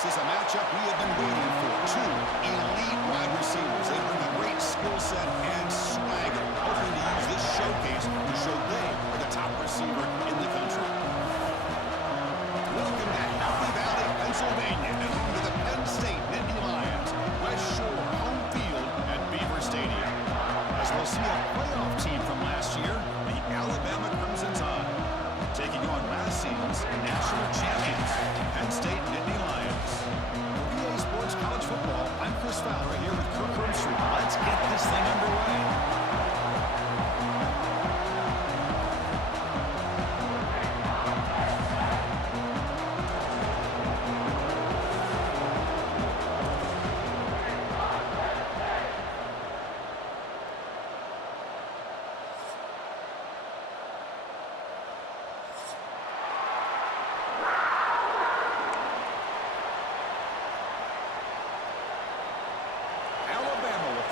This is a matchup we have been waiting for. Two elite wide receivers. They bring a great skill set and swagger, hoping to use this showcase to show they are the top receiver in the country. Welcome to Happy Valley, Pennsylvania, and home to the Penn State Nittany Lions. West Shore home field at Beaver Stadium. As we'll see a playoff team from last year, the Alabama Crimson Tide, taking on last season's national champions, Penn State Nittany Lions. For EA Sports College Football, I'm Chris Fowler here with Kirk Hermstreet. Let's get this thing underway.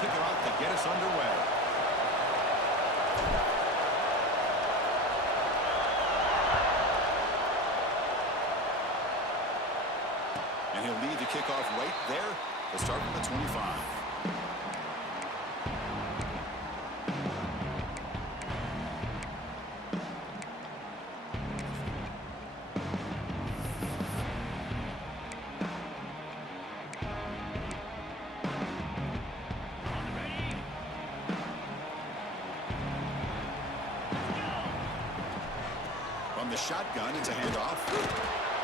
Kick it off to get us underway. And he'll lead the kickoff right there to start from the 25. From the shotgun, it's a handoff.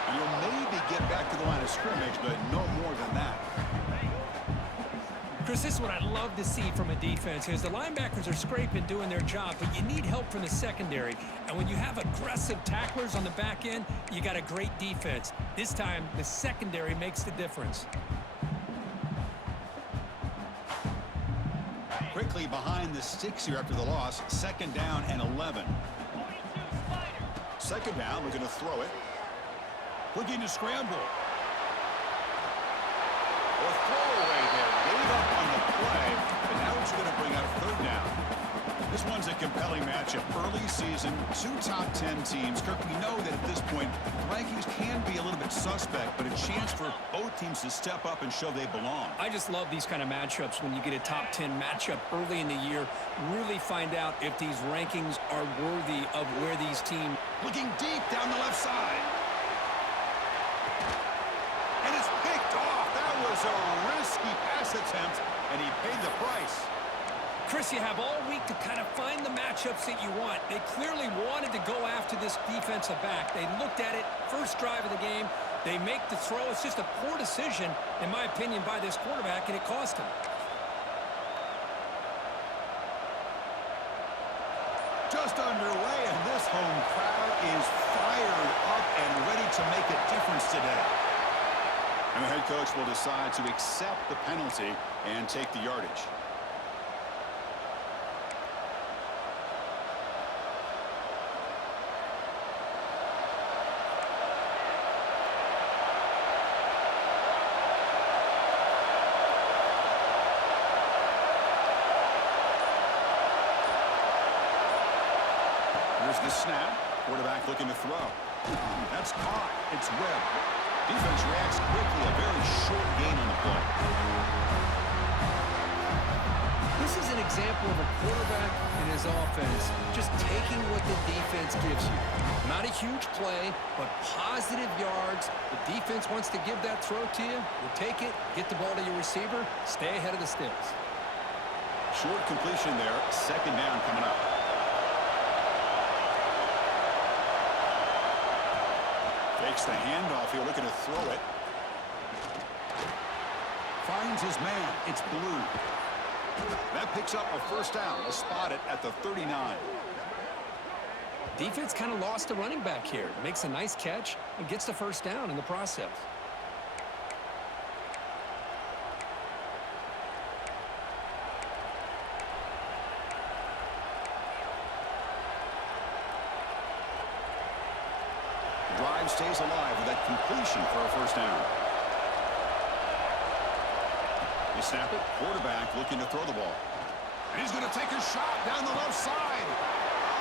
And he'll maybe get back to the line of scrimmage, but no more than that. Chris, this is what I love to see from a defense is the linebackers are scraping, doing their job, but you need help from the secondary. And when you have aggressive tacklers on the back end, you got a great defense. This time, the secondary makes the difference. Quickly behind the sticks here after the loss, 2nd down and 11. 2nd down, we're going to throw it. Looking to scramble. A throwaway there. Gave up on the play, but now it's going to bring out 3rd down. This one's a compelling matchup. Early season, 2 top 10 teams. Kirk, we know that at this point, the rankings can be a little bit suspect, but a chance for both teams to step up and show they belong. I just love these kind of matchups when you get a top 10 matchup early in the year. Really find out if these rankings are worthy of where these teams. Looking deep down the left side. And it's picked off. That was a risky pass attempt, and he paid the price. Chris, you have all week to kind of find the matchups that you want. They clearly wanted to go after this defensive back. They looked at it, first drive of the game. They make the throw. It's just a poor decision, in my opinion, by this quarterback, and it cost him. Just underway, and this home crowd is fired up and ready to make a difference today. And the head coach will decide to accept the penalty and take the yardage. Here's the snap. Quarterback looking to throw. That's caught. It's Webb. Defense reacts quickly. A very short gain on the play. This is an example of a quarterback and his offense just taking what the defense gives you. Not a huge play, but positive yards. The defense wants to give that throw to you. You take it, get the ball to your receiver, stay ahead of the sticks. Short completion there. 2nd down coming up. Fakes the handoff here, looking to throw it. Finds his man. It's Blue. That picks up a 1st down. We'll spot it at the 39. Defense kind of lost a running back here. Makes a nice catch and gets the 1st down in the process. Drive stays alive with that completion for a 1st down. They snap it. Quarterback looking to throw the ball. And he's going to take a shot down the left side.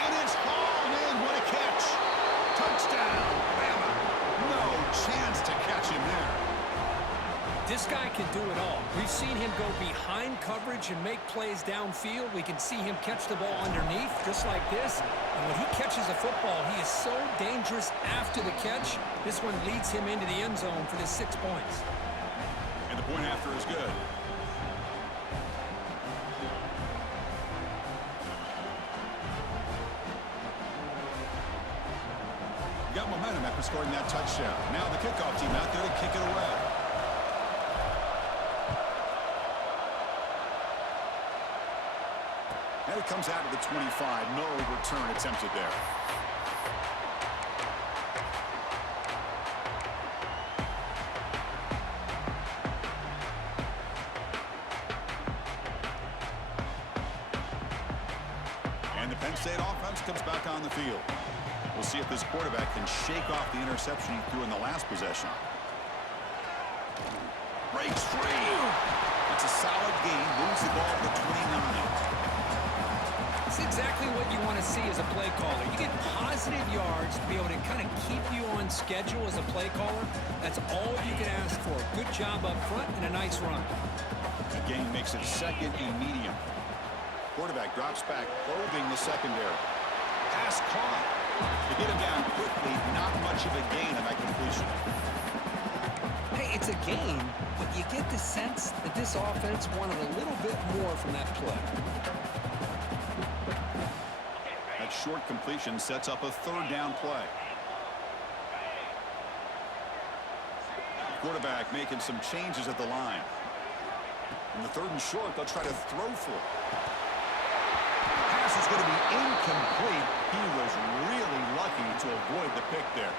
And it's hauled in. What a catch. Touchdown, Bama. No chance to catch him there. This guy can do it all. We've seen him go behind coverage and make plays downfield. We can see him catch the ball underneath, just like this. And when he catches a football, he is so dangerous after the catch. This one leads him into the end zone for the 6 points. And the point after is good. Got momentum after scoring that touchdown. Now the kickoff team out there to kick it away. And it comes out of the 25. No return attempted there. And the Penn State offense comes back on the field. We'll see if this quarterback can shake off the interception he threw in the last possession. Breaks free. That's a solid gain. Moves the ball to 29. It's exactly what you want to see as a play caller. You get positive yards to be able to kind of keep you on schedule as a play caller. That's all you can ask for. Good job up front and a nice run. The gain makes it second and medium. Quarterback drops back, probing the secondary. Pass caught. To get him down quickly, not much of a gain on that completion. Hey, it's a gain, but you get the sense that this offense wanted a little bit more from that play. That short completion sets up a third down play. Quarterback making some changes at the line. In the third and short, they'll try to throw for it. Pass is going to be incomplete. He was really lucky to avoid the pick there.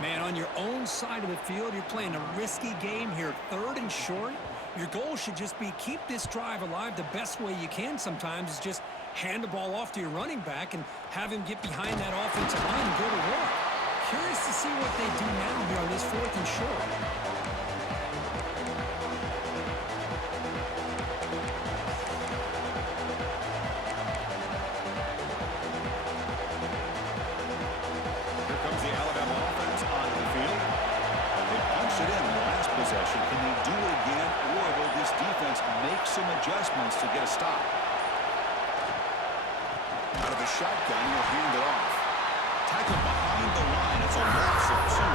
Man, on your own side of the field, you're playing a risky game here. Third and short. Your goal should just be keep this drive alive the best way you can sometimes is just hand the ball off to your running back and have him get behind that offensive line and go to work. Curious to see what they do now here on this fourth and short. Can they do it again, or will this defense make some adjustments to get a stop? Out of the shotgun, he'll hand it off. Tackle behind the line. It's a loss of 2.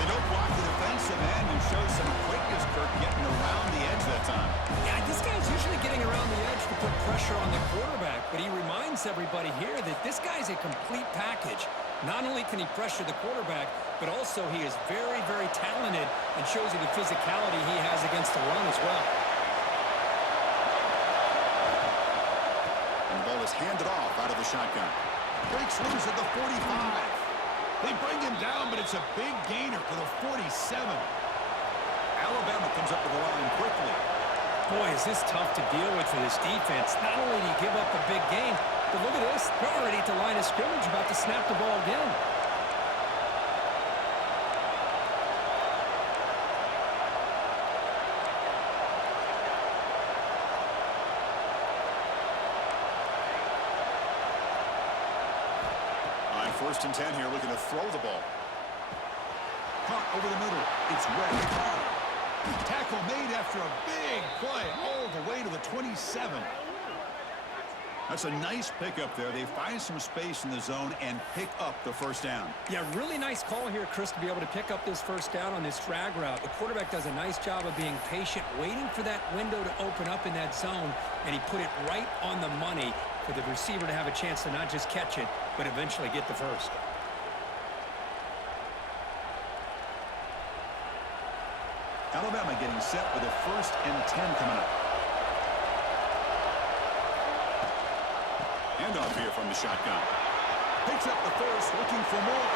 They don't block the defensive end and show some quickness, Kirk, getting around the edge that time. Yeah, this guy's usually getting around the edge to put pressure on the quarterback, but he reminds everybody here that this guy's a complete package. Not only can he pressure the quarterback, but also he is very, very talented and shows you the physicality he has against the run as well. And the ball is handed off out of the shotgun. Breaks loose at the 45. They bring him down, but it's a big gainer for the 47. Alabama comes up with the line quickly. Boy, is this tough to deal with for this defense. Not only do you give up a big game, but look at this. They're already at the line of scrimmage, about to snap the ball again. On 1st and 10 here, looking to throw the ball. Caught over the middle. It's Red. Tackle made after a big play all the way to the 27. That's a nice pickup there. They find some space in the zone and pick up the first down. Yeah, really nice call here, Chris, to be able to pick up this first down on this drag route. The quarterback does a nice job of being patient, waiting for that window to open up in that zone, and he put it right on the money for the receiver to have a chance to not just catch it, but eventually get the first. Alabama getting set with a 1st and 10 coming up. Handoff here from the shotgun. Picks up the first, looking for more.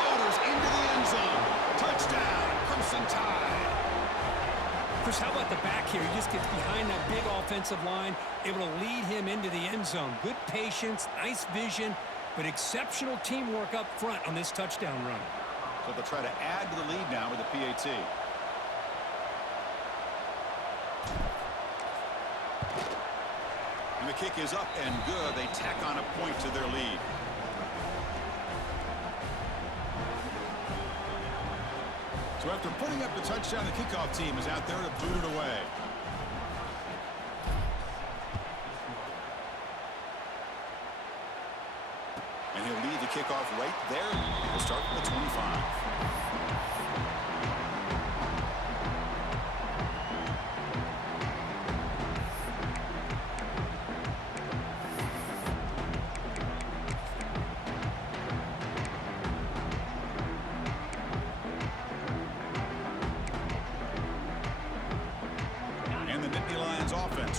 Motors into the end zone. Touchdown, Crimson Tide. Chris, how about the back here? He just gets behind that big offensive line, able to lead him into the end zone. Good patience, nice vision, but exceptional teamwork up front on this touchdown run. So they'll try to add to the lead now with the PAT. And the kick is up and good. They tack on a point to their lead. So after putting up the touchdown, the kickoff team is out there to boot it away. And he'll lead the kickoff right there. We'll start from the 25.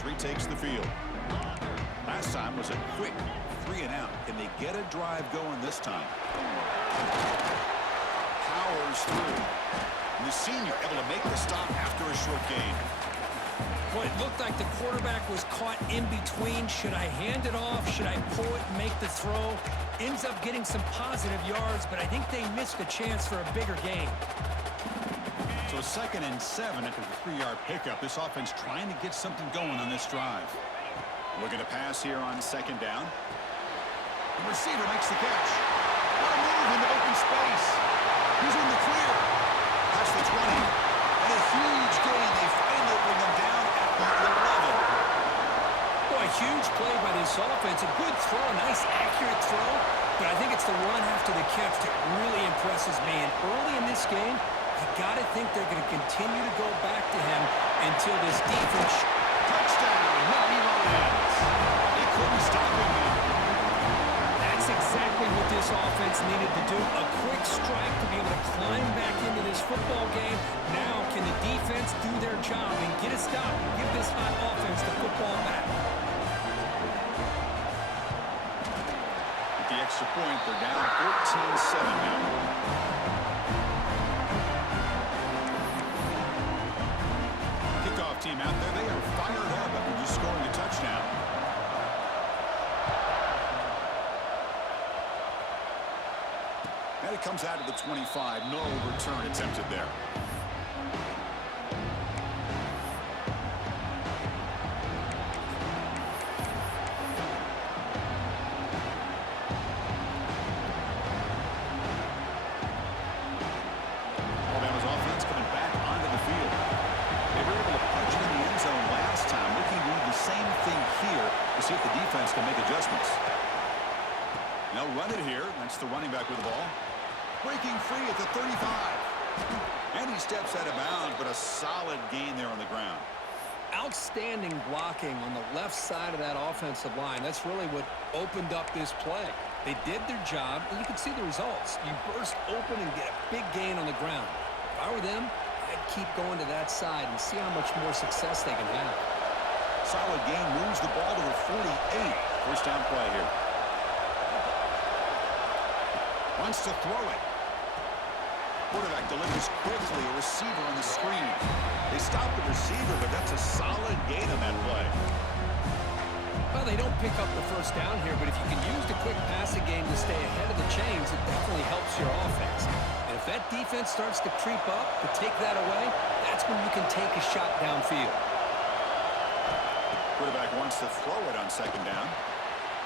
Retakes the field. Last time was a quick 3-and-out. Can they get a drive going this time? Powers through. And the senior able to make the stop after a short gain. Boy, it looked like the quarterback was caught in between. Should I hand it off? Should I pull it and make the throw? Ends up getting some positive yards, but I think they missed a chance for a bigger gain. So 2nd and 7 after the 3-yard pickup. This offense trying to get something going on this drive. Looking to pass here on 2nd down. The receiver makes the catch. What a move into open space. He's in the clear. That's the 20. And a huge gain. They finally bring them down at the 11. Boy, a huge play by this offense. A good throw, a nice accurate throw. But I think it's the run after the catch that really impresses me. And early in this game, you got to think they're going to continue to go back to him until this defense. Touchdown, Nittany Lions. They couldn't stop him now. That's exactly what this offense needed to do. A quick strike to be able to climb back into this football game. Now, can the defense do their job and get a stop and give this hot offense the football back? With the extra point, they're down 14-7 now. Team out there, they are fired up after just scoring a touchdown. And it comes out of the 25. No return attempted there. Alabama's offense coming back onto the field. They were able to punch in the end zone last time. Looking to do the same thing here to see if the defense can make adjustments. They'll run it here. That's the running back with the ball. Breaking free at the 35. And he steps out of bounds, but a solid gain there on the ground. Outstanding blocking on the left side of that offensive line. That's really what opened up this play. They did their job, and you can see the results. You burst open and get a big gain on the ground. If I were them, I'd keep going to that side and see how much more success they can have. Solid gain, moves the ball to the 48. First down play here. Wants to throw it. Quarterback delivers quickly, a receiver on the screen. They stop the receiver, but that's a solid gain on that play. Well, they don't pick up the first down here, but if you can use the quick passing game to stay ahead of the chains, it definitely helps your offense. And if that defense starts to creep up, to take that away, that's when you can take a shot downfield. Quarterback wants to throw it on 2nd down.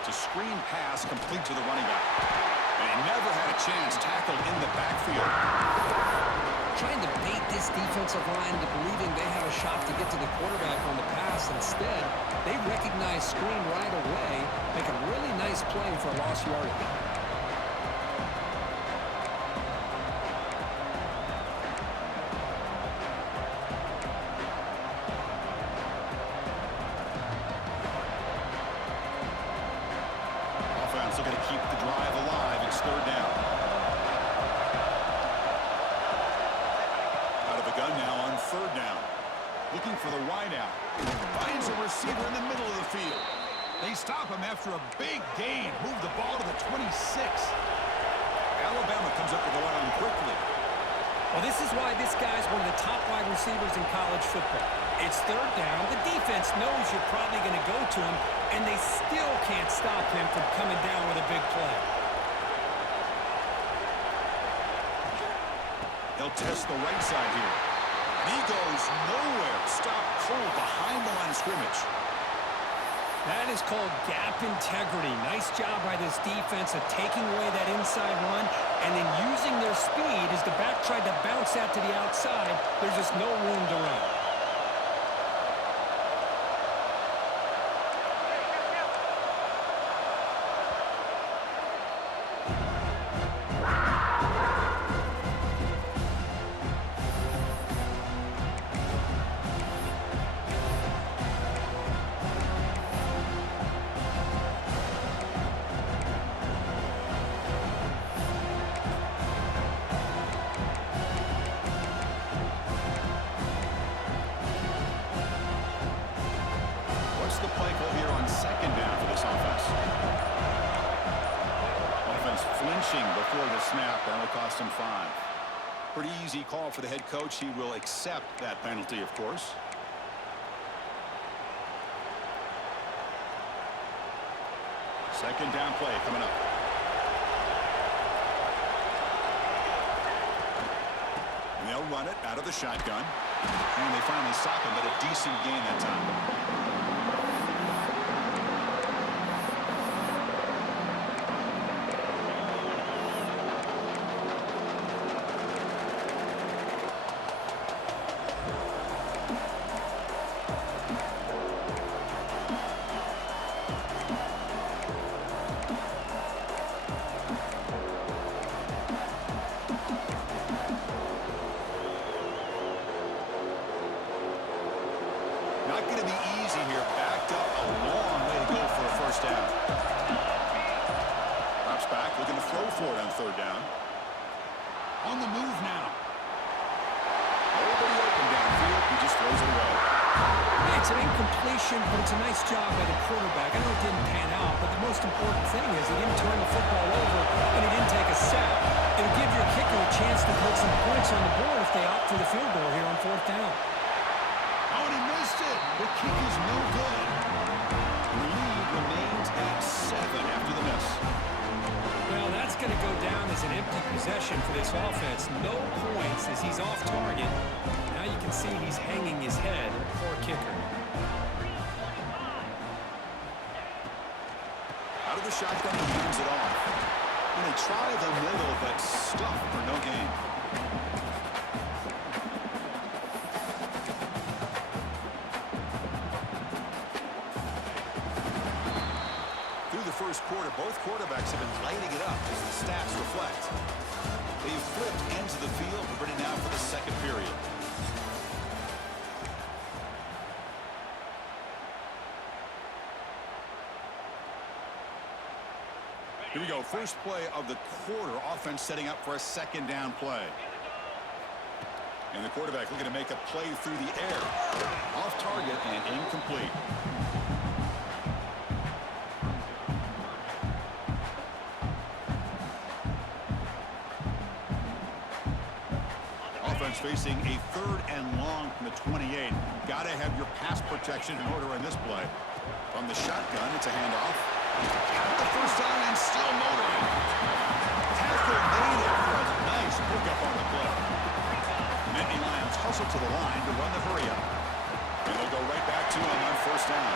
It's a screen pass complete to the running back. And he never had a chance tackled in the backfield. Trying to bait this defensive line into believing they have a shot to get to the quarterback on the pass. Instead, they recognize screen right away, make a really nice play for a lost yardage. Offense looking to keep the drive alive. It's 3rd down. Out of the gun now on 3rd down. Looking for the wideout. Finds a receiver in the middle of the field. They stop him after a big gain. Move the ball to the 26. Alabama comes up with the line quickly. Well, this is why this guy's one of the top wide receivers in college football. It's 3rd down. The defense knows you're probably going to go to him, and they still can't stop him from coming down with a big play. They'll test the right side here. He goes nowhere. Stop cold behind the line of scrimmage. That is called gap integrity. Nice job by this defense of taking away that inside run and then using their speed as the back tried to bounce that to the outside. There's just no room to run. The play call here on second down for this offense. Offense flinching before the snap. That will cost him 5. Pretty easy call for the head coach. He will accept that penalty, of course. Second down play coming up. And they'll run it out of the shotgun. And they finally stop him, but a decent gain that time. Not going to be easy here. Backed up a long way to go for a first down. Drops back, looking to throw for it on third down. On the move now. Nobody open downfield. He just throws it away. Yeah, it's an incompletion, but it's a nice job by the quarterback. I know it didn't pan out, but the most important thing is he didn't turn the football over and he didn't take a sack. It'll give your kicker a chance to put some points on the board if they opt for the field goal here on fourth down. Oh, and he missed it. The kick is no good. The lead remains at 7 after the miss. Well, that's going to go down as an empty possession for this offense. No points as he's off target. Now you can see he's hanging his head. Poor kicker. Out of the shotgun, he hands it off. And they try the middle, but stuffed for no gain. First quarter, both quarterbacks have been lighting it up as the stats reflect. They've flipped ends of the field. We're ready now for the second period. Here we go. First play of the quarter. Offense setting up for a second down play. And the quarterback looking to make a play through the air. Off target and incomplete. Facing a third and long from the 28. Got to have your pass protection in order in this play. From the shotgun, it's a handoff. Got the first down and still motoring. Tackle made after a nice pickup on the play. Nittany Lions hustle to the line to run the hurry up. And they'll go right back to him on first down.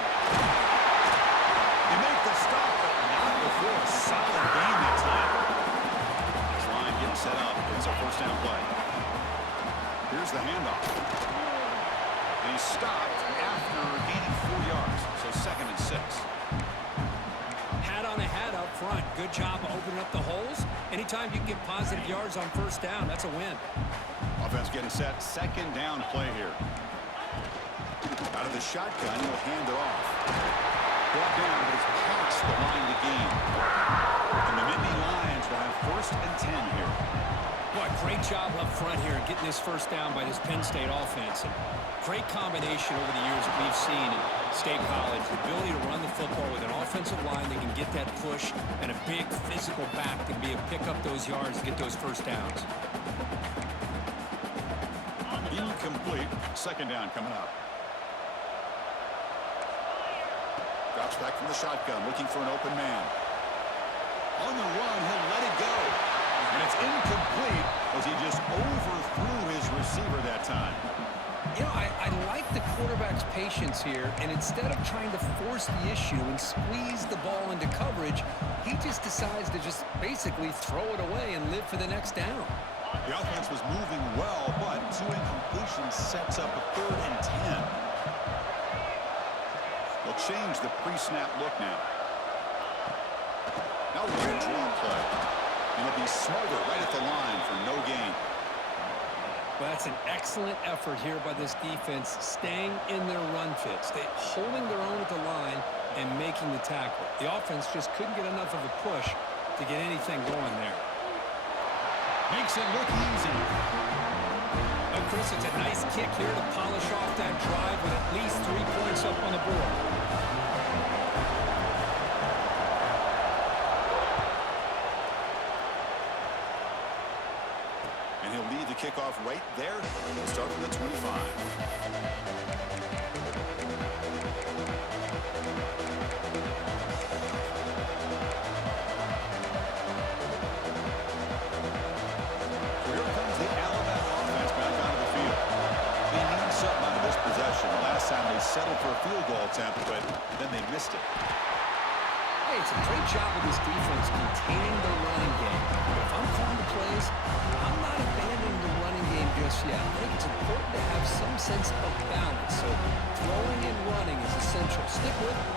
They make the stop, but not before a solid gain that time. This line getting set up. It's a first down play. Here's the handoff. And he stopped after gaining 4 yards. So second and 6. Hat on a hat up front. Good job of opening up the holes. Anytime you can get positive yards on first down, that's a win. Offense getting set. Second down play here. Out of the shotgun, he'll hand it off. Brought down, but it's past the line to gain. And the Nittany Lions will have first and 10 here. What great job up front here getting this first down by this Penn State offense. And great combination over the years that we've seen in State College. The ability to run the football with an offensive line that can get that push and a big physical back to be able to pick up those yards and get those first downs. Incomplete. Second down coming up. Drops back from the shotgun, looking for an open man. On the run, he'll let it go. And it's incomplete as he just overthrew his receiver that time. You know, I like the quarterback's patience here, and instead of trying to force the issue and squeeze the ball into coverage, he just decides to just basically throw it away and live for the next down. The offense was moving well, but 2 incompletions sets up a 3rd and 10. They'll change the pre-snap look now. Now we're going to draw play. And it'll be Smarter right at the line for no gain. Well, that's an excellent effort here by this defense, staying in their run fit, holding their own at the line and making the tackle. The offense just couldn't get enough of a push to get anything going there. Makes it look easy. But Chris, it's a nice kick here to polish off that drive with at least 3 points up on the board. And he'll lead the kickoff right there. He'll start from the 25. Last time they settled for a field goal attempt, but then they missed it. Hey, it's a great job of this defense containing the running game. But if I'm calling the plays, I'm not abandoning the running game just yet. I think it's important to have some sense of balance. So throwing and running is essential. Stick with it.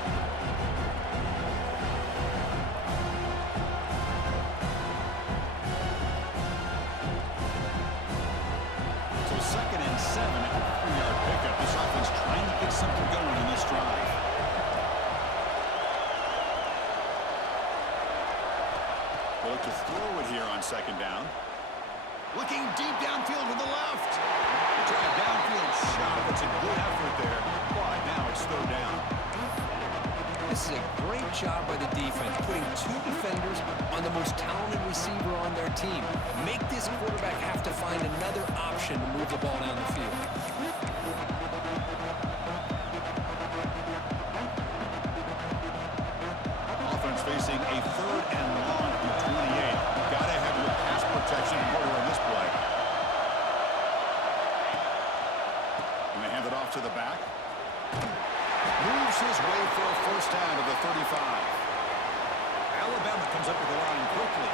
So 2nd and 7 at the 3-yard pickup. This offense trying to get something going in this drive. They'll look to throw it here on 2nd down. Looking deep downfield to the left. The drive downfield shot. It's a good effort there. But now it's 3rd down. This is a great job by the defense, putting 2 defenders on the most talented receiver on their team. Make this quarterback have to find another option to move the ball down the field. Offense facing a 3rd and long from 28. Got to have your pass protection in order in this play. And they hand it off to the back. Moves his way for a 1st down to the 35. Alabama comes up with the line quickly.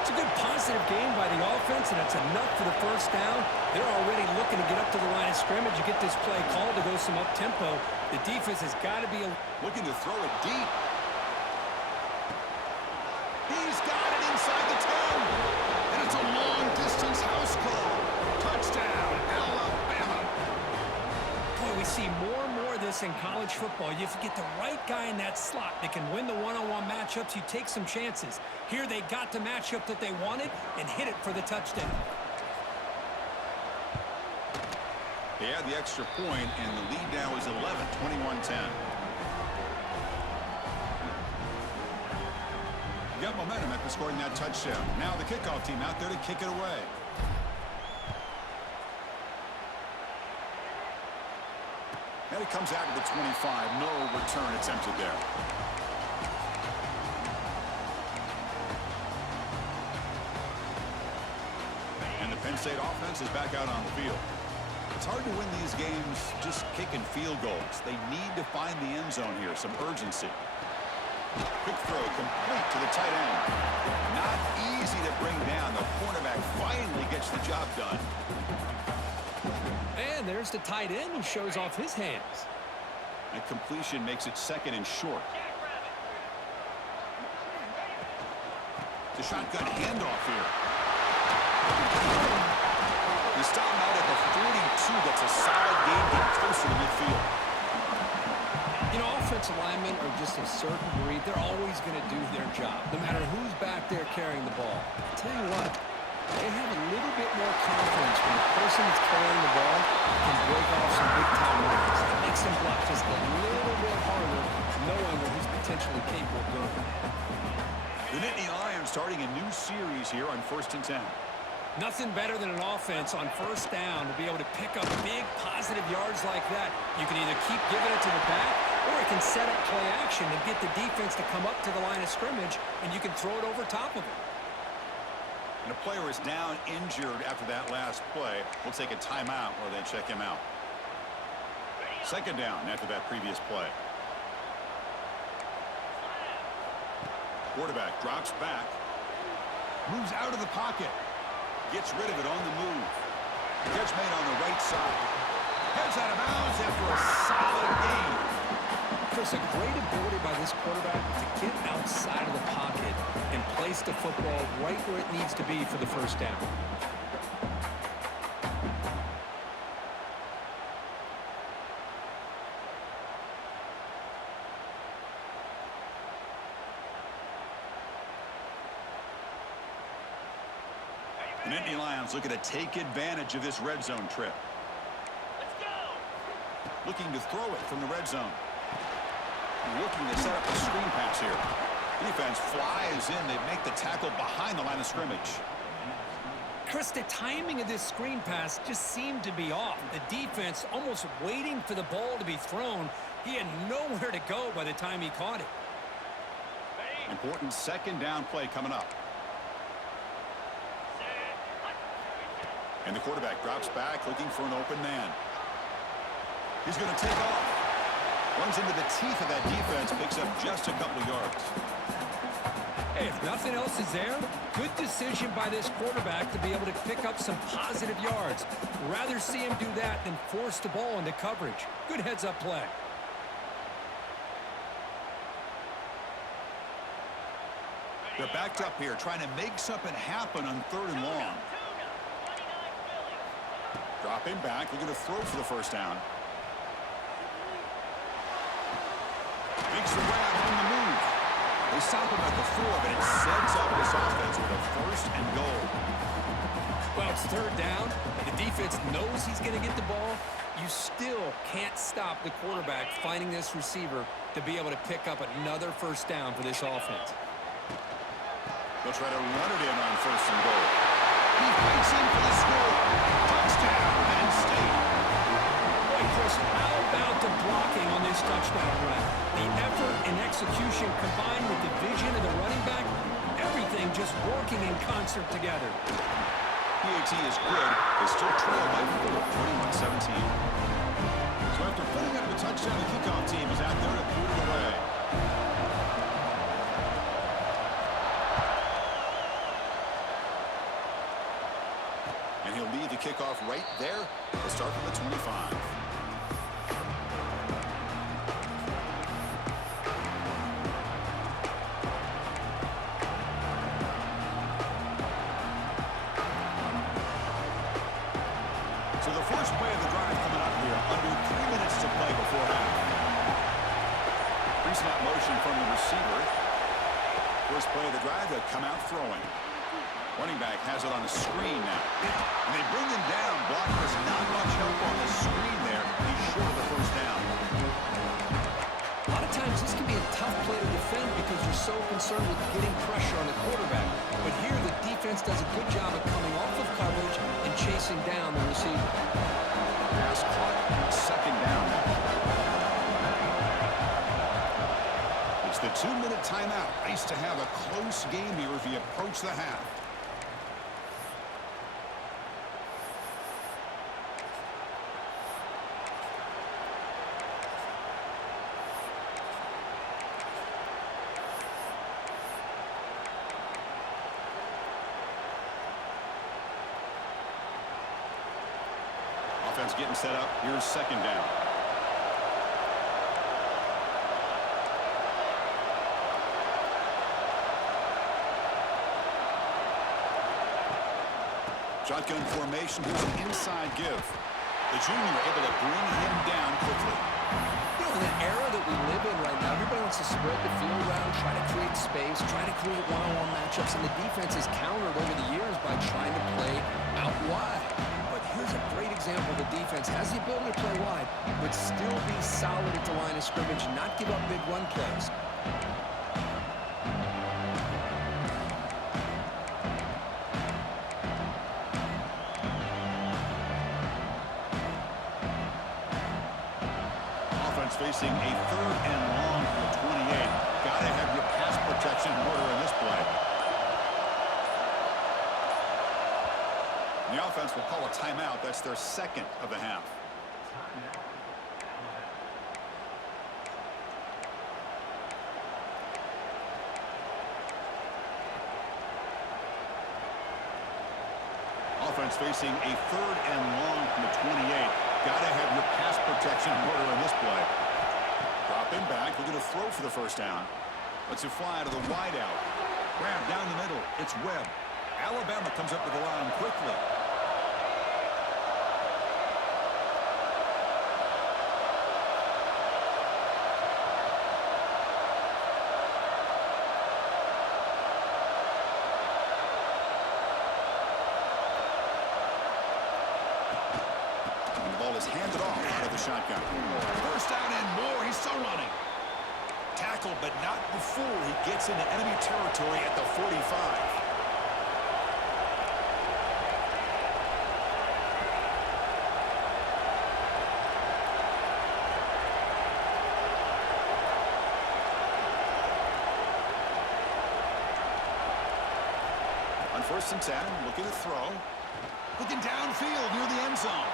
It's a good positive game by the offense, and it's enough for the 1st down. They're already looking to get up to the line of scrimmage. You get this play called to go some up-tempo. The defense has got to be looking to throw it deep. He's got it inside the 10. And it's a long-distance house call. Touchdown, Alabama. Boy, we see more and more of this in college football. You get the right guy in that slot that can win the one-on-one matchups. You take some chances. Here they got the matchup that they wanted and hit it for the touchdown. They had the extra point, and the lead now is 11, 21-10. You got momentum after scoring that touchdown. Now the kickoff team out there to kick it away. And it comes out to the 25. No return attempted there. And the Penn State offense is back out on the field. It's hard to win these games just kicking field goals. They need to find the end zone here, some urgency. Quick throw complete to the tight end. Not easy to bring down. The cornerback finally gets the job done. And there's the tight end who shows off his hands. And completion makes it 2nd and short. The shotgun handoff here. You stop him out at the 42. That's a solid game, getting closer to midfield. You know, offensive linemen are just a certain breed. They're always going to do their job, no matter who's back there carrying the ball. I'll tell you what, they have a little bit more confidence when the person that's carrying the ball can break off some big-time runs. It makes them block just a little bit harder, knowing what he's potentially capable of doing. The Nittany Lions starting a new series here on 1st and 10. Nothing better than an offense on 1st down to be able to pick up big positive yards like that. You can either keep giving it to the back, or it can set up play action and get the defense to come up to the line of scrimmage, and you can throw it over top of it. And a player is down injured after that last play. We'll take a timeout while they check him out. Second down after that previous play. Quarterback drops back. Moves out of the pocket. Gets rid of it on the move. Catch made on the right side. Heads out of bounds after a solid gain. Chris, a great ability by this quarterback to get outside of the pocket and place the football right where it needs to be for the first down. And Indy Lions looking to take advantage of this red zone trip. Let's go. Looking to throw it from the red zone. Looking to set up a screen pass here. Defense flies in. They make the tackle behind the line of scrimmage. Chris, the timing of this screen pass just seemed to be off. The defense almost waiting for the ball to be thrown. He had nowhere to go by the time he caught it. Important second down play coming up. And the quarterback drops back looking for an open man. He's going to take off. Runs into the teeth of that defense, picks up just a couple of yards. Hey, if nothing else is there, good decision by this quarterback to be able to pick up some positive yards. Rather see him do that than force the ball into coverage. Good heads-up play. They're backed up here, trying to make something happen on 3rd and long. Dropping back, looking to throw for the first down. Makes the grab on the move. They stop him at the 4, but it sets up this offense with a 1st and goal. Well, it's 3rd down. The defense knows he's going to get the ball. You still can't stop the quarterback finding this receiver to be able to pick up another 1st down for this offense. They'll try to run it in on 1st and goal. He fights in for the score. Touchdown, Penn State. Boy, Chris, how about the blocking on this touchdown run? The effort and execution combined with the vision of the running back, everything just working in concert together. PAT is good. They still trail by 4, 21-17. So after putting up the touchdown, the kickoff team is out there to boot it away. And he'll lead the kickoff right there. We'll start from the 25. So the first play of the drive coming up here. Under 3 minutes to play before half. Pre-snap motion from the receiver. First play of the drive, they'll come out throwing. Running back has it on a screen now. And they bring him down. Blockers not much help on the screen there. He's short of the first down. A lot of times this can be a tough play to defend because you're so concerned with getting pressure on the quarterback. But here the defense does a good job of coming off of coverage and chasing down the receiver. Pass caught. Second down now. It's the 2-minute timeout. Nice to have a close game here as we approach the half. Offense getting set up. Here's second down. Shotgun formation. Here's an inside give. The junior able to bring him down quickly. You know, in the era that we live in right now, everybody wants to spread the field around, try to create space, try to create one-on-one matchups, and the defense has countered over the years by trying to play out wide. But here's a great example. The defense has the ability to play wide, but still be solid at the line of scrimmage and not give up big run plays. Offense facing a 3rd and long from the 28. Gotta have your pass protection in order in this play. The offense will call a timeout. That's their second of the half. Offense facing a 3rd and long from the 28. Got to have your pass protection in order in this play. Dropping back, looking to throw for the first down. Lets it fly to the wide out. Grab down the middle. It's Webb. Alabama comes up to the line quickly. Is handed off out of the shotgun. First down and more. He's still running. Tackled, but not before he gets into enemy territory at the 45. On 1st and 10, looking to throw. Looking downfield near the end zone.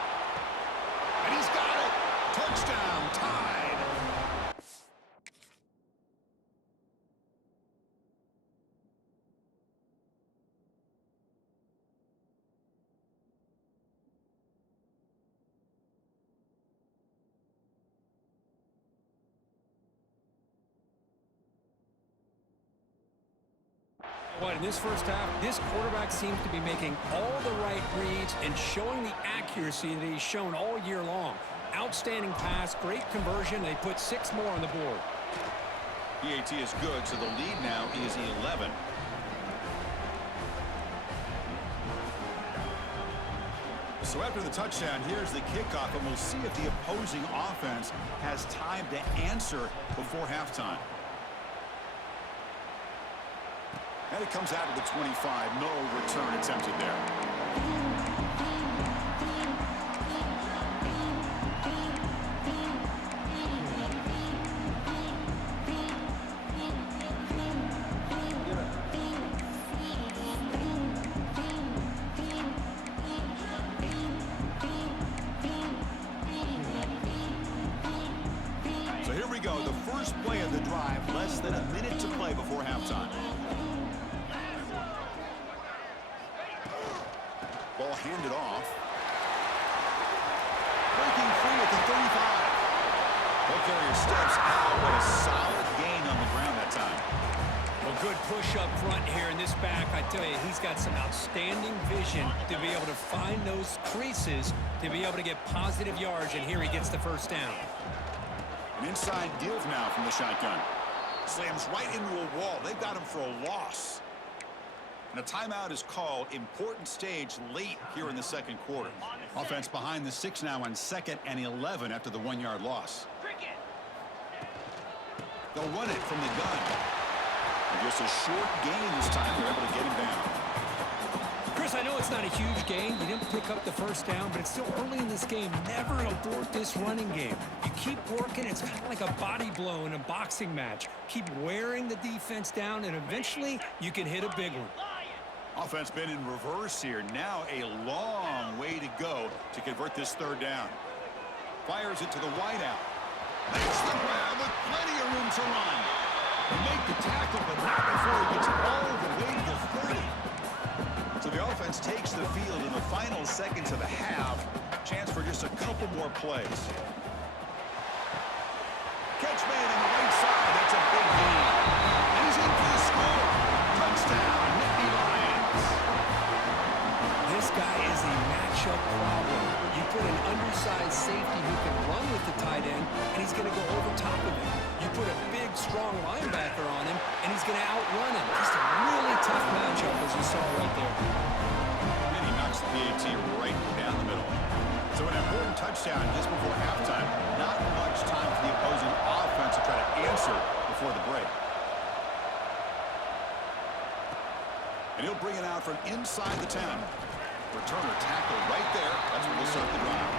And he's got it. Touchdown, tied. What, in this first half, this quarterback seems to be making all the right reads and showing the accuracy that he's shown all year long. Outstanding pass, great conversion. They put 6 more on the board. PAT is good, so the lead now is 11. So after the touchdown, here's the kickoff, and we'll see if the opposing offense has time to answer before halftime. And it comes out of the 25. No return attempted there. So here we go. The first play of the drive. Less than a minute to play before halftime. Ball handed off. Breaking free at the 35. Ball carrier steps out, but a solid gain on the ground that time. Well, good push up front here in this back. I tell you, he's got some outstanding vision to be able to find those creases, to be able to get positive yards, and here he gets the first down. An inside give now from the shotgun. Slams right into a wall. They've got him for a loss. And a timeout is called. Important stage late here in the second quarter. Offense behind the 6 now on 2nd and 11 after the 1-yard loss. They'll run it from the gun. And just a short gain this time. They're able to get him down. Chris, I know it's not a huge gain. You didn't pick up the first down, but it's still early in this game. Never abort this running game. You keep working. It's kind of like a body blow in a boxing match. Keep wearing the defense down, and eventually you can hit a big one. Offense been in reverse here. Now a long way to go to convert this 3rd down. Fires it to the wideout. Makes the grab with plenty of room to run. He make the tackle, but not before he gets all the way to the 30. So the offense takes the field in the final seconds of the half. Chance for just a couple more plays. Catch made on the right side. That's a big gain. And he's in for the score. Touchdown, Nittany Lions. This guy is a matchup problem. You put an undersized safety who can run with the tight end, and he's going to go over top of him. You put a big, strong linebacker on him, and he's going to outrun him. Just a really tough matchup, as you saw right there. And he knocks the PAT right down the middle. So an important touchdown just before halftime. Not much time for the opposing offense to try to answer before the break. And he'll bring it out from inside the 10. Returner tackle right there. That's what will start the drive.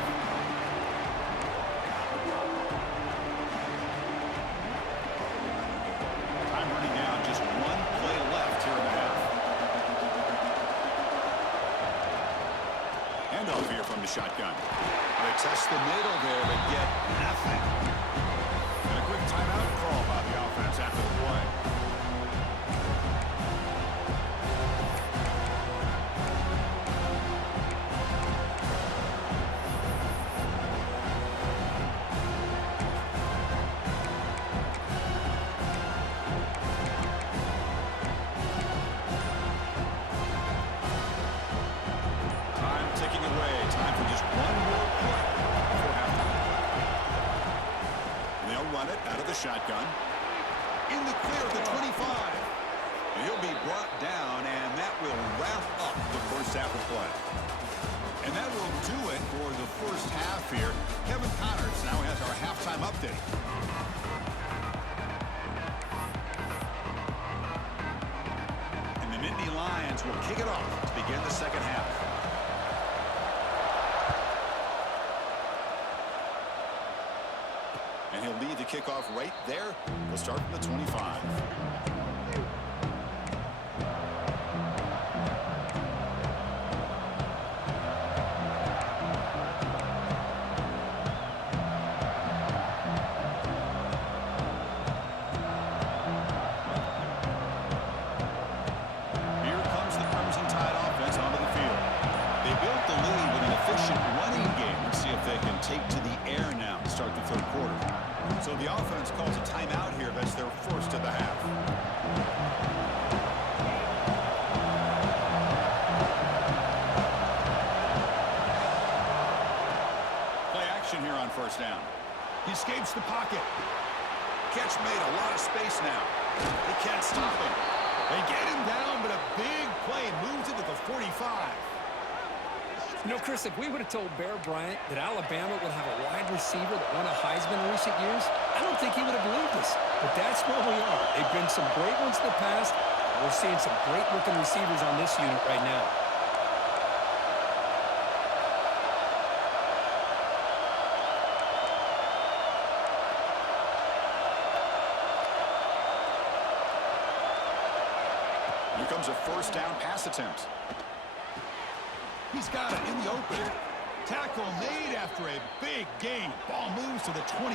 Time running down. Just 1 play left here in the half. Handoff here from the shotgun. They test the middle there, but get nothing. And a quick timeout call by the offense after the play. out of the shotgun. In the clear at the 25. And he'll be brought down, and that will wrap up the first half of play. And that will do it for the first half here. Kevin Connors now has our halftime update. And the Nittany Lions will kick it off to begin the second half. And he'll lead the kickoff right there. We'll start from the 25. Take to the air now to start the third quarter. So the offense calls a timeout here. That's their first of the half. Play action here on first down. He escapes the pocket. Catch made, a lot of space now. They can't stop him. They get him down, but a big play moves it to the 45. You know, Chris, if we would have told Bear Bryant that Alabama would have a wide receiver that won a Heisman in recent years, I don't think he would have believed us. But that's where we are. They've been some great ones in the past. We're seeing some great-looking receivers on this unit right now. Here comes a first down pass attempt. He's got it in the open. Tackle made after a big gain. Ball moves to the 21.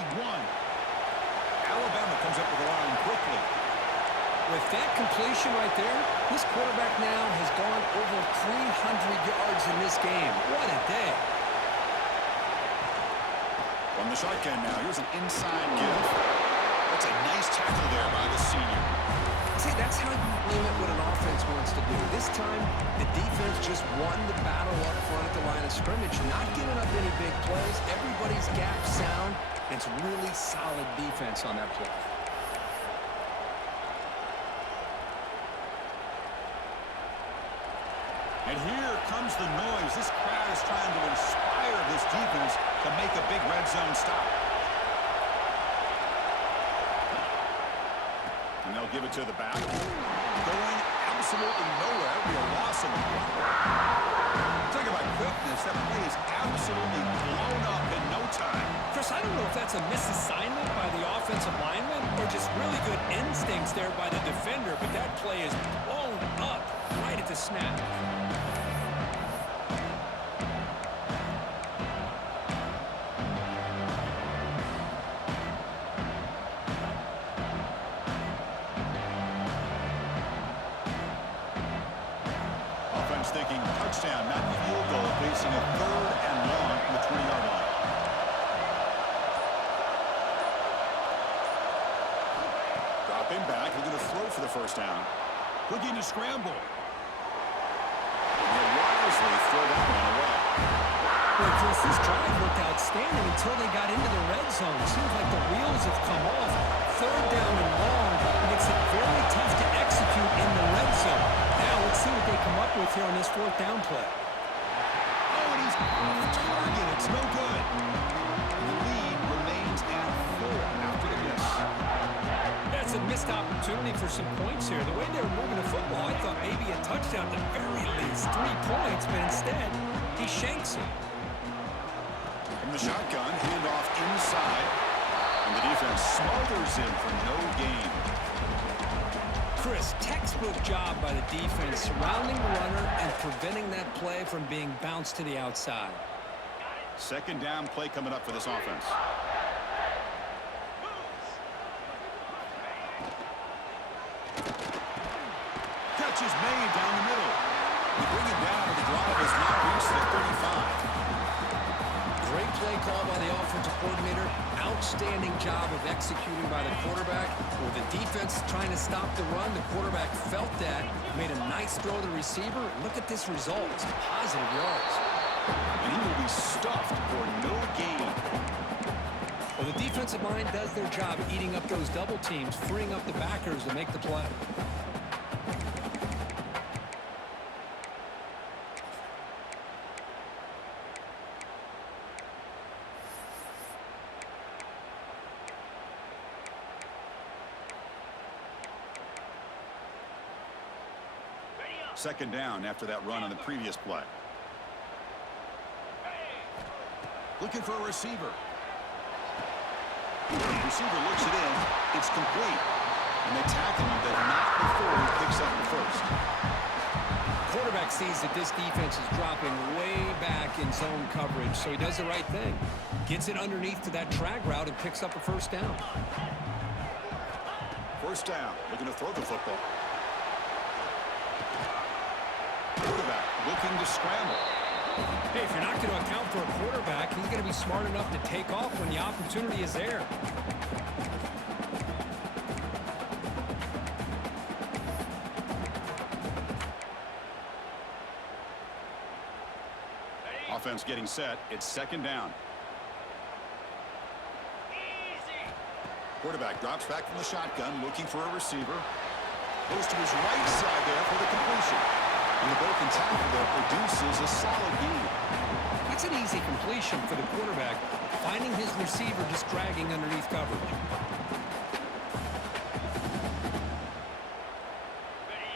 Alabama comes up with the line quickly. With that completion right there, this quarterback now has gone over 300 yards in this game. What a day. From the shotgun now, here's an inside give. That's a nice tackle there by the senior. See, that's how you limit what an offense wants to do. This time, the defense just won the battle up front at the line of scrimmage, not giving up any big plays. Everybody's gap sound. It's really solid defense on that play. And here comes the noise. This crowd is trying to inspire this defense to make a big red zone stop. And they'll give it to the back. Going absolutely nowhere. Be a loss of the play. Talk about quickness. That play is absolutely blown up in no time. Chris, I don't know if that's a misassignment by the offensive lineman or just really good instincts there by the defender, but that play is blown up right at the snap. Thinking touchdown, not field goal, facing a third and long from the 20-yard line. Dropping back, looking to throw for the first down. Looking to scramble. And he'll wisely throw that one away. Well, Chris, this drive looked outstanding until they got into the red zone. Seems like the wheels have come off. Third down and long makes it very tough to execute in the red zone. Now let's see what they come up with here on this fourth down play. Oh, and he's off target. It's no good. The lead remains at 4 after the miss. That's a missed opportunity for some points here. The way they were moving the football, I thought maybe a touchdown at the very least 3 points, but instead he shanks it. From the shotgun, handoff inside, and the defense smothers him for no gain. Chris, textbook job by the defense surrounding the runner and preventing that play from being bounced to the outside. Second down play coming up for this offense. Catch is made down the middle. They bring it down, and the drive has now reached the 35. Great play call by the offensive coordinator. Outstanding job of executing by the quarterback. With the defense trying to stop the run, the quarterback felt that, made a nice throw to the receiver. Look at this result. It's positive yards. And he will be stuffed for no gain. Well, the defensive line does their job eating up those double teams, freeing up the backers to make the play. Second down after that run on the previous play. Looking for a receiver. The receiver looks it in. It's complete. And they tackle him, but not before he picks up the first. Quarterback sees that this defense is dropping way back in zone coverage, so he does the right thing. Gets it underneath to that drag route and picks up a first down. First down, looking to throw the football. Quarterback looking to scramble. Hey, if you're not going to account for a quarterback, he's going to be smart enough to take off when the opportunity is there. Offense getting set. It's second down. Quarterback drops back from the shotgun, looking for a receiver. Goes to his right side there for the completion. And the broken tackle there produces a solid gain. That's an easy completion for the quarterback, finding his receiver just dragging underneath coverage.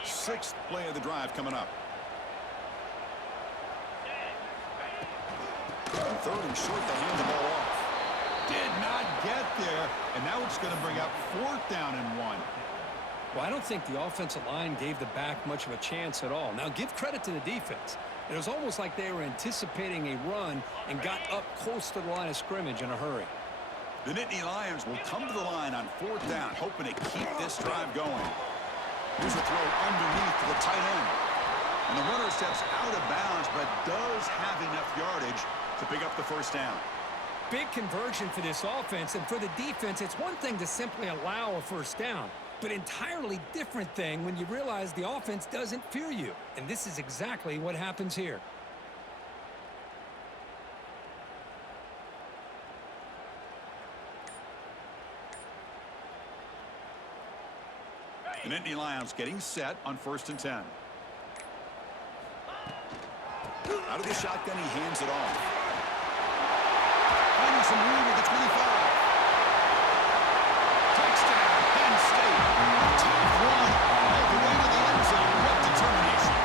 Sixth play of the drive coming up. And third and short to hand the ball off. Did not get there, and now it's going to bring up fourth down and 1. Well, I don't think the offensive line gave the back much of a chance at all. Now, give credit to the defense. It was almost like they were anticipating a run and got up close to the line of scrimmage in a hurry. The Nittany Lions will come to the line on fourth down, hoping to keep this drive going. Here's a throw underneath to the tight end. And the runner steps out of bounds, but does have enough yardage to pick up the first down. Big conversion for this offense, and for the defense, it's one thing to simply allow a first down, but entirely different thing when you realize the offense doesn't fear you. And this is exactly what happens here. The Nittany Lions getting set on 1st and 10. Out of the shotgun, he hands it off. Finding some room at the 25. Touchdown, Penn State. Top one, all the way to the end zone. What determination.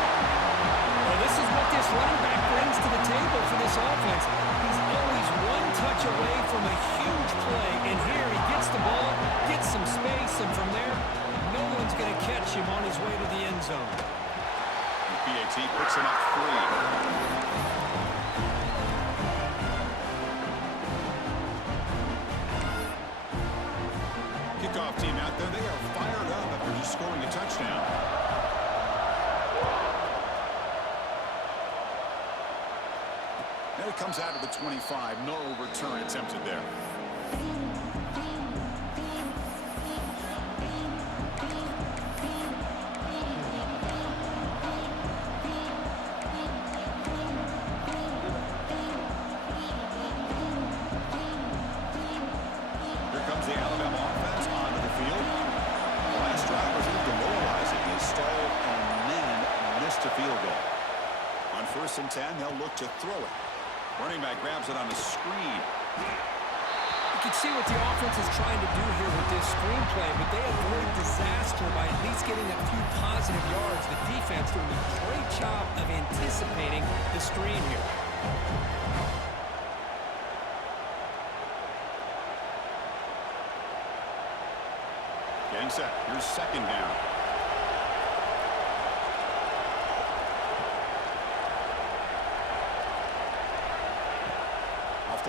Well, this is what this running back brings to the table for this offense. He's always one touch away from a huge play, and here he gets the ball, gets some space, and from there, no one's going to catch him on his way to the end zone. The PAT picks him up 3. Kickoff team out there, they are fired up after just scoring a touchdown. And it comes out of the 25. No return attempted there. First and 10, they'll look to throw it. Running back grabs it on the screen. You can see what the offense is trying to do here with this screenplay, but they avoid disaster by at least getting a few positive yards. The defense doing a great job of anticipating the screen here. Getting set. Here's second down.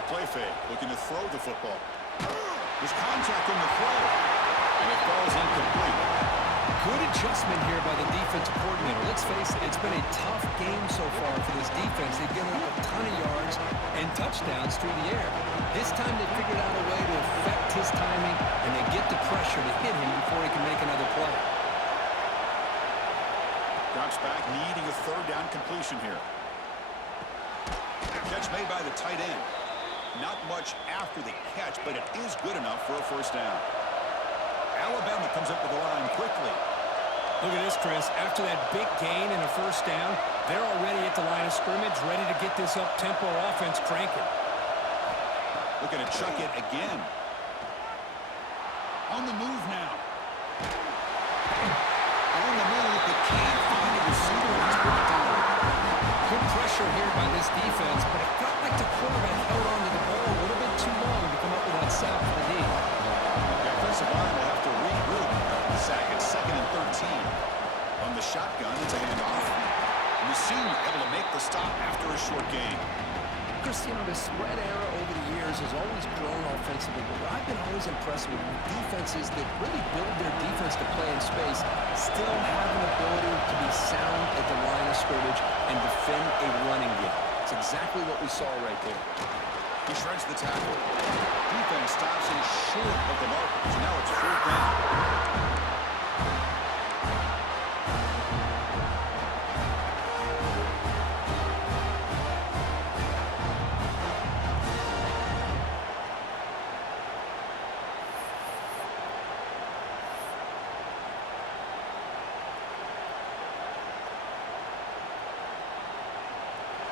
Play fake, looking to throw the football. There's contact on the throw, and it falls incomplete. Good adjustment here by the defensive coordinator. Let's face it, it's been a tough game so far for this defense. They've given up a ton of yards and touchdowns through the air. This time they figured out a way to affect his timing, and they get the pressure to hit him before he can make another play. Drops back, needing a third down completion here. Catch made by the tight end. Not much after the catch, but it is good enough for a first down. Alabama comes up with the line quickly. Look at this, Chris. After that big gain and a first down, they're already at the line of scrimmage, ready to get this up-tempo offense cranking. Looking to chuck it again. On the move now. On the move, but can't find a receiver. He's brought down. Good pressure here by this defense, but it felt like the quarterback held on to the ball a little bit too long to come up with that sack for the D. The offensive line will have to regroup after the sack at 2nd and 13. On the shotgun, it's a handoff. And the senior able to make the stop after a short gain. Chris, you know, the spread era over the years has always grown offensively, but what I've been always impressed with defenses that really build their defense to play in space still have an ability to be sound at the line of scrimmage and defend a running game. It's exactly what we saw right there. He shreds the tackle. Defense stops him short of the marker, so now it's 4th down.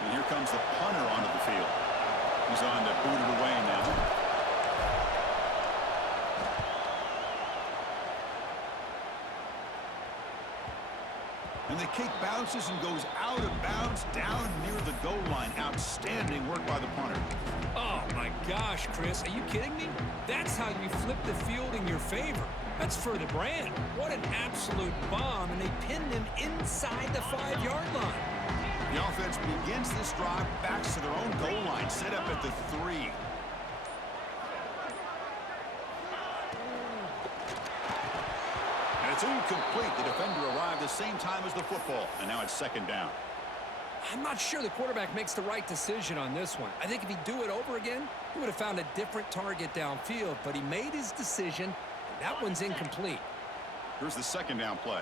And here comes the punter onto the field. He's on to boot it away now. And the kick bounces and goes out of bounds down near the goal line. Outstanding work by the punter. Oh, my gosh, Chris. Are you kidding me? That's how you flip the field in your favor. That's for the brand. What an absolute bomb, and they pinned him inside the 5-yard line. The offense begins this drive, backs to their own goal line, set up at the 3. And it's incomplete. The defender arrived the same time as the football, and now it's 2nd down. I'm not sure the quarterback makes the right decision on this one. I think if he'd do it over again, he would have found a different target downfield, but he made his decision, and that one's incomplete. Here's the 2nd down play.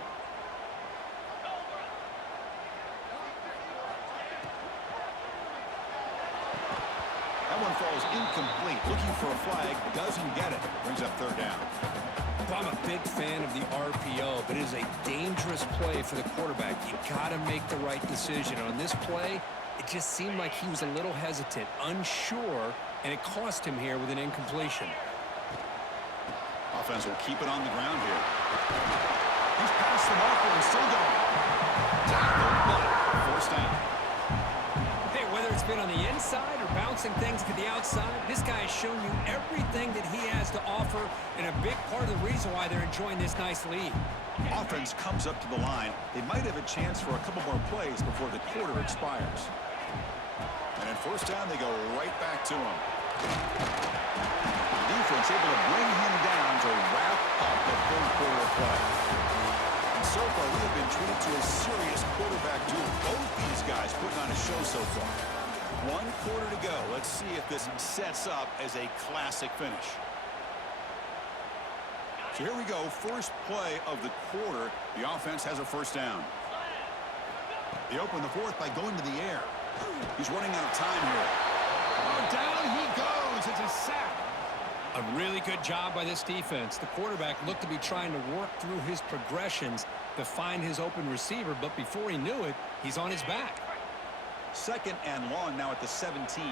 That one falls incomplete. Looking for a flag, doesn't get it. Brings up 3rd down. I'm a big fan of the RPO, but it is a dangerous play for the quarterback. You got to make the right decision. On this play, it just seemed like he was a little hesitant, unsure, and it cost him here with an incompletion. Offense will keep it on the ground here. He's past the marker and still going. Tackle, but 1st down. Hey, whether it's been on the inside or bouncing things to the outside, this guy has shown you everything that he has to offer, and a big part of the reason why they're enjoying this nice lead. Offense comes up to the line. They might have a chance for a couple more plays before the quarter expires. And at 1st down, they go right back to him. The defense able to bring him down to wrap up the 3rd quarter of play. And so far, we have been treated to a serious quarterback duel. Both these guys putting on a show so far. 1 quarter to go. Let's see if this sets up as a classic finish. So here we go. First play of the quarter. The offense has a 1st down. They open the 4th by going to the air. He's running out of time here. Oh, down he goes. It's a sack. A really good job by this defense. The quarterback looked to be trying to work through his progressions to find his open receiver, but before he knew it, he's on his back. 2nd and long now at the 17.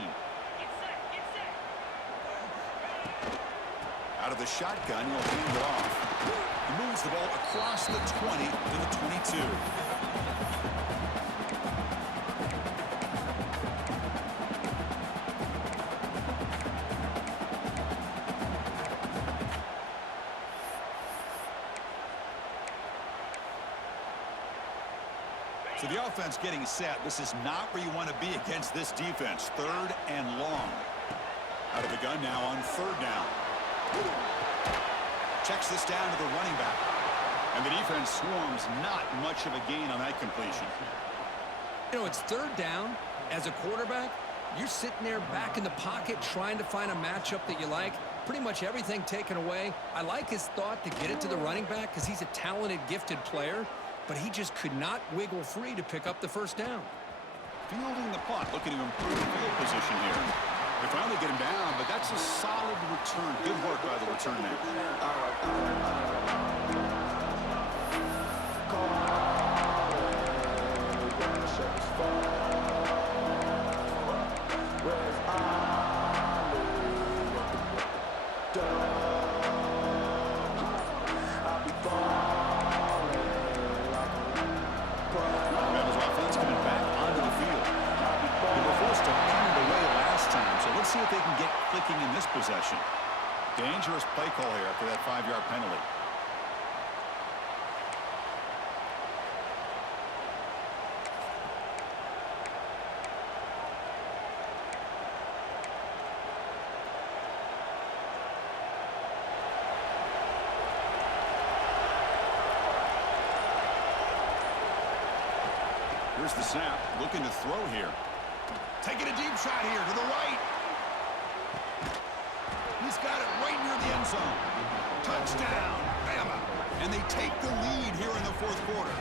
Out of the shotgun, he'll hand it off. He moves the ball across the 20 to the 22. So the offense getting set. This is not where you want to be against this defense. 3rd and long. Out of the gun now on 3rd down. Checks this down to the running back. And the defense swarms. Not much of a gain on that completion. You know, it's 3rd down. As a quarterback, you're sitting there back in the pocket trying to find a matchup that you like. Pretty much everything taken away. I like his thought to get it to the running back because he's a talented, gifted player. But he just could not wiggle free to pick up the 1st down. Fielding the punt, looking to improve field position here. They finally get him down, but that's a solid return. Good work by the return man. Alabama's offense coming back onto the field. They were forced to punt it away last time, so let's see if they can get clicking in this possession. Dangerous play call here after that 5-yard penalty. Here's the snap, looking to throw here. Taking a deep shot here to the right. He's got it right near the end zone. Touchdown, Bama. And they take the lead here in the fourth quarter.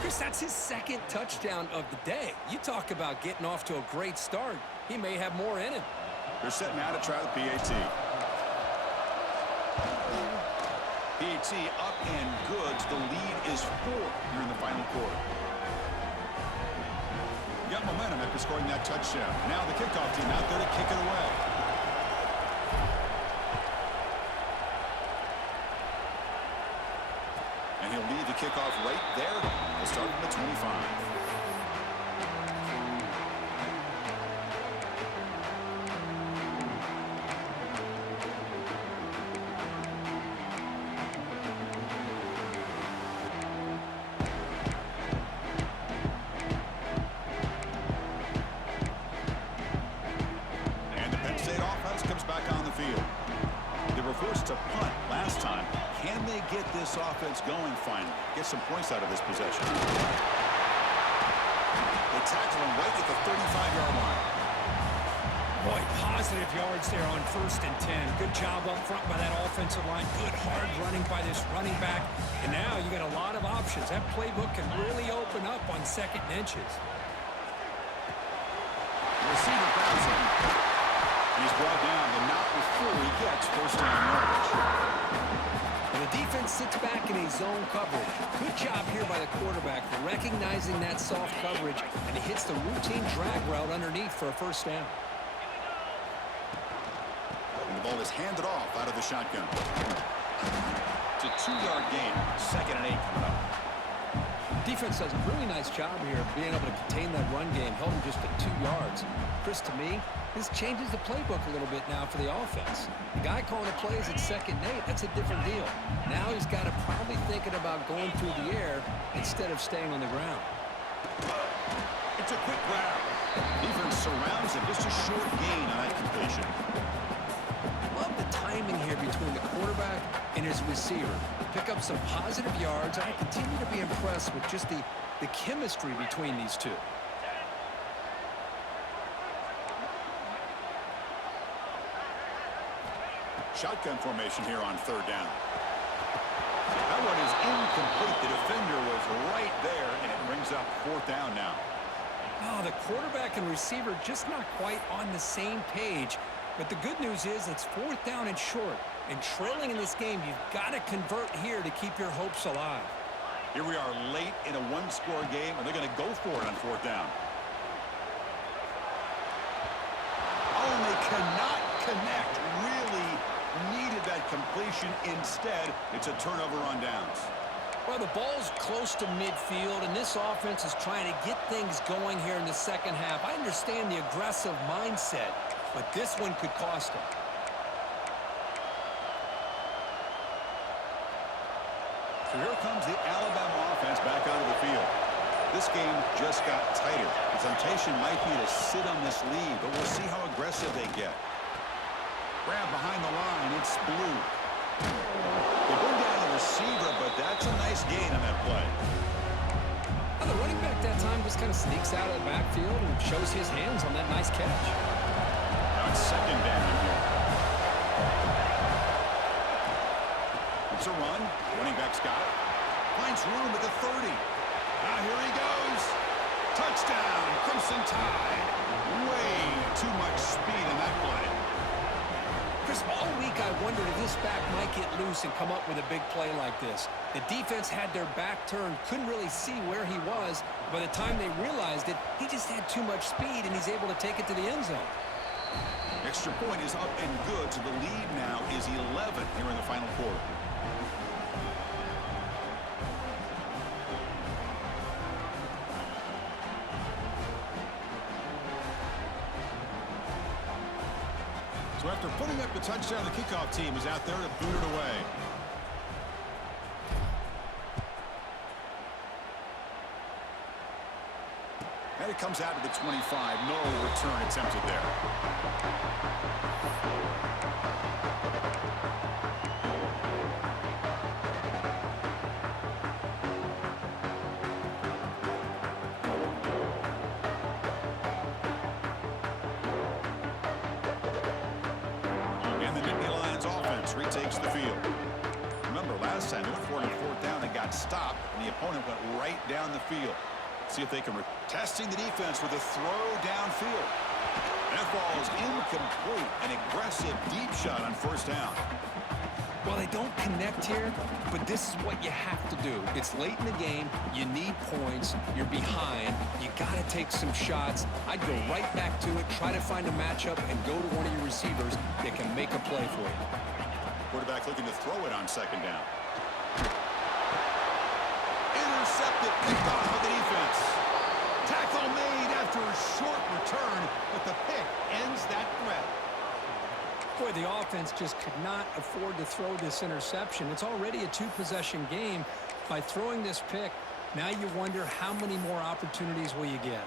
Chris, that's his second touchdown of the day. You talk about getting off to a great start. He may have more in him. They're setting out to try the PAT. PAT up and good. The lead is 4 here in the final quarter. Got momentum after scoring that touchdown. Now the kickoff team out there to kick it away. And he'll leave the kickoff right there. They'll start from the 25. Offense going finally. Get some points out of this possession. They tackle him right at the 35-yard line. Boy, positive yards there on 1st and 10. Good job up front by that offensive line. Good hard running by this running back. And now you got a lot of options. That playbook can really open up on 2nd and inches. The receiver grabs him. And he's brought down, but not before he gets 1st down yardage. And the defense sits back in a zone coverage. Good job here by the quarterback for recognizing that soft coverage, and he hits the routine drag route underneath for a 1st down. And the ball is handed off out of the shotgun. It's a 2-yard gain. 2nd and 8 coming up. Defense does a really nice job here of being able to contain that run game, held him just at 2 yards. Chris, to me, this changes the playbook a little bit now for the offense. The guy calling the plays at 2nd and 8, that's a different deal. Now he's got to probably thinking about going through the air instead of staying on the ground. It's a quick grab. Defense surrounds him. Just a short gain on that completion. Love the timing here between the quarterback and his receiver. Pick up some positive yards, and I continue to be impressed with just the chemistry between these two. Shotgun formation here on 3rd down. That one is incomplete. The defender was right there, and it brings up 4th down now. Oh, the quarterback and receiver just not quite on the same page. But the good news is it's 4th down and short. And trailing in this game, you've got to convert here to keep your hopes alive. Here we are late in a 1-score game, and they're going to go for it on 4th down. Oh, and they cannot connect. Really needed that completion. Instead, it's a turnover on downs. Well, the ball's close to midfield, and this offense is trying to get things going here in the 2nd half. I understand the aggressive mindset, but this one could cost them. So here comes the Alabama offense back out of the field. This game just got tighter. The temptation might be to sit on this lead, but we'll see how aggressive they get. Grab behind the line. It's Blue. They bring down the receiver, but that's a nice gain on that play. Well, the running back that time just kind of sneaks out of the backfield and shows his hands on that nice catch. Now it's 2nd down here. It's a run. Running back's got it. Finds room at the 30. Now here he goes. Touchdown, Crimson Tide. Way too much speed in that play. Chris, all week I wondered if this back might get loose and come up with a big play like this. The defense had their back turned, couldn't really see where he was. By the time they realized it, he just had too much speed, and he's able to take it to the end zone. Extra point is up and good, so the lead now is 11 here in the final quarter. So after putting up the touchdown, the kickoff team is out there to boot it away. And it comes out to the 25. No return attempted there. Retakes the field. Remember, last time they went for it on fourth down and got stopped, and the opponent went right down the field. See if they can testing the defense with a throw downfield. That ball is incomplete. An aggressive deep shot on first down. Well, they don't connect here, but this is what you have to do. It's late in the game. You need points. You're behind. You got to take some shots. I'd go right back to it, try to find a matchup, and go to one of your receivers that can make a play for you. Quarterback looking to throw it on second down. Intercepted, picked off by the defense. Tackle made after a short return, but the pick ends that threat. Boy, the offense just could not afford to throw this interception. It's already a two-possession game. By throwing this pick, now you wonder how many more opportunities will you get.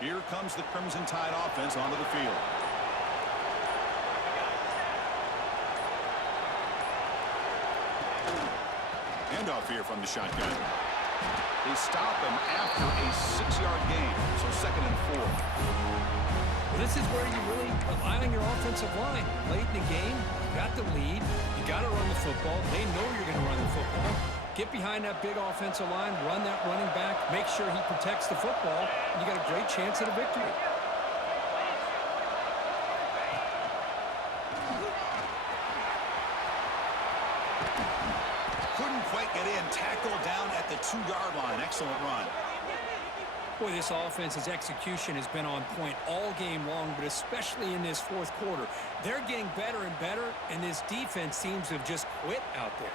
Here comes the Crimson Tide offense onto the field. Handoff here from the shotgun. They stop him after a 6-yard gain, so 2nd and 4. Well, this is where you really rely on your offensive line. Late in the game, you got the lead, you got to run the football. They know you're going to run the football. Get behind that big offensive line, run that running back, make sure he protects the football, and you got a great chance at a victory. Couldn't quite get in. Tackle down at the 2-yard line. Excellent run. Boy, this offense's execution has been on point all game long, but especially in this fourth quarter. They're getting better and better, and this defense seems to have just quit out there.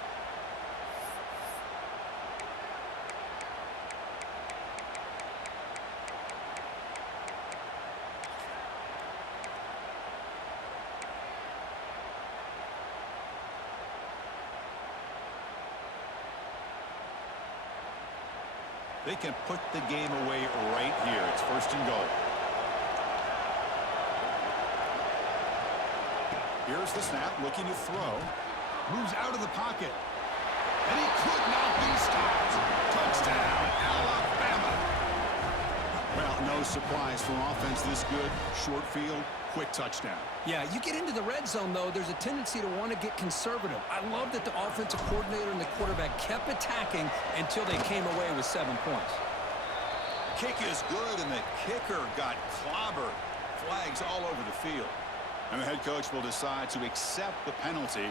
They can put the game away right here. It's 1st and goal. Here's the snap, looking to throw. Moves out of the pocket. And he could not be stopped. Touchdown, Alabama. Well, no surprise from offense this good. Short field, quick touchdown. Yeah, you get into the red zone, though, there's a tendency to want to get conservative. I love that the offensive coordinator and the quarterback kept attacking until they came away with 7 points. Kick is good, and the kicker got clobbered. Flags all over the field. And the head coach will decide to accept the penalty.